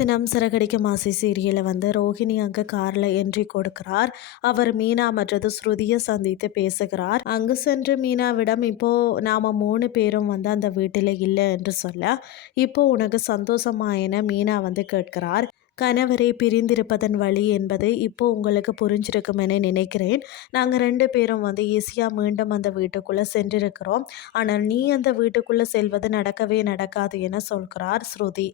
தினம் சிறகடிக்க மாசி சீரியலை ரோஹிணி அங்க கார்ல என்ட்ரி கொடுக்கிறார். அவர் மீனா மற்றது ஸ்ருதியை சந்தித்து பேசுகிறார். அங்கு சென்று மீனாவிடம் இப்போ நாம 3 பேரும் அந்த வீட்டில் இல்லை என்று சொல்ல, இப்போ உனக்கு சந்தோஷமா என மீனா கேட்கிறார். கணவரை பிரிந்திருப்பதன் வழி என்பது இப்போ உங்களுக்கு புரிஞ்சிருக்கும் என நினைக்கிறேன். நாங்கள் 2 பேரும் ஈஸியாக மீண்டும் அந்த வீட்டுக்குள்ளே சென்றிருக்கிறோம். ஆனால் நீ அந்த வீட்டுக்குள்ளே செல்வது நடக்கவே நடக்காது என சொல்கிறார் ஸ்ருதி.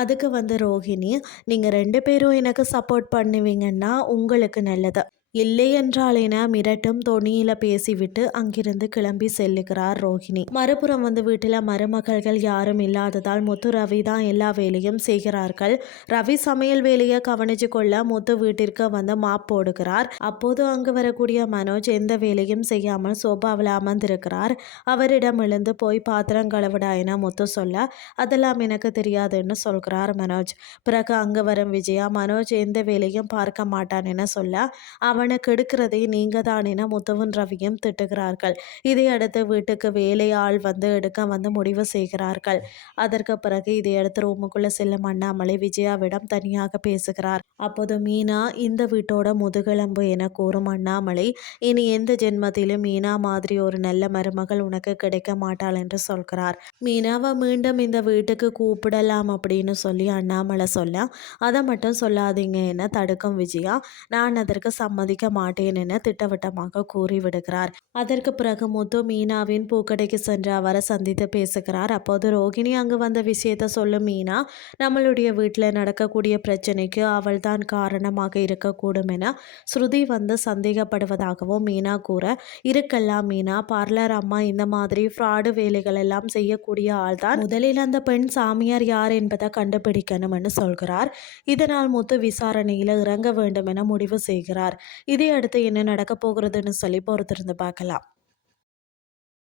அதுக்கு ரோஹிணி, நீங்கள் 2 பேரும் எனக்கு சப்போர்ட் பண்ணுவீங்கன்னா உங்களுக்கு நல்லது. இல்லை என்றால் என மிரட்டும் தொனியில பேசிவிட்டு அங்கிருந்து கிளம்பி செல்லுகிறார் ரோஹிணி. மறுபுறம் வீட்டில் மருமகள்கள் யாரும் இல்லாததால் முத்து ரவி தான் எல்லா வேலையும் செய்கிறார்கள். ரவி சமையல் வேலையை கவனிச்சு கொள்ள முத்து வீட்டிற்கு மாப் போடுகிறார். அப்போது அங்கு வரக்கூடிய மனோஜ் எந்த வேலையும் செய்யாமல் சோபாவில் அமர்ந்திருக்கிறார். அவரிடம் எழுந்து போய் பாத்திரம் கழுவிடா என முத்து சொல்ல, அதெல்லாம் எனக்கு தெரியாதுன்னு சொல்கிறார் மனோஜ். பிறகு அங்கு வரும் விஜயா மனோஜ் எந்த வேலையும் பார்க்க மாட்டான் என சொல்ல, அவனை கெடுக்கிறதே நீங்க தான் என முத்துவும் ரவியும் திட்டுகிறார்கள். இதையடுத்து வீட்டுக்கு வேலை ஆள் எடுக்க முடிவு செய்கிறார்கள். அதற்கு பிறகு இதையடுத்து ரூமுக்குள்ள செல்லும் அண்ணாமலை விஜயாவிடம் தனியாக பேசுகிறார். அப்போது மீனா இந்த வீட்டோட முதுகெலும்பு என கூறும் அண்ணாமலை, இனி எந்த ஜென்மத்திலும் மீனா மாதிரி ஒரு நல்ல மருமகள் உனக்கு கிடைக்க மாட்டாள் என்று சொல்கிறார். மீனாவை மீண்டும் இந்த வீட்டுக்கு கூப்பிடலாம் அப்படின்னு சொல்லி அண்ணாமலை சொல்ல, அதை மட்டும் சொல்லாதீங்க என தடுக்கும் விஜயா. நான் அதற்கு சம்மதிக்க மாட்டேன் என திட்டவட்டமாக கூறிவிடுகிறார். அதற்கு பிறகு முத்து மீனாவின் பூக்கடைக்கு சென்று அவரை சந்தித்து பேசுகிறார். அப்போது ரோகிணி அங்கு வந்த விஷயத்த சொல்லும் மீனா, நம்மளுடைய வீட்டில் நடக்கக்கூடிய பிரச்சனைக்கு அவள் தான் காரணமாக இருக்கக்கூடும் என ஸ்ருதி சந்தேகப்படுவதாகவும் மீனா கூற, இருக்கலாம் மீனா, பார்லர் அம்மா இந்த மாதிரி ஃப்ராடு வேலைகள் எல்லாம் செய்யக்கூடிய ஆள் தான். முதலில் அந்த பெண் சாமியார் யார் என்பதை கண்டுபிடிக்கணும் என்று சொல்கிறார். இதனால் முத்து விசாரணையில் இறங்க வேண்டும் என முடிவு செய்கிறார். இதை அடுத்து என்ன நடக்க போகிறதுன்னு சொல்லி பொறுத்திருந்து பார்க்கலாம்.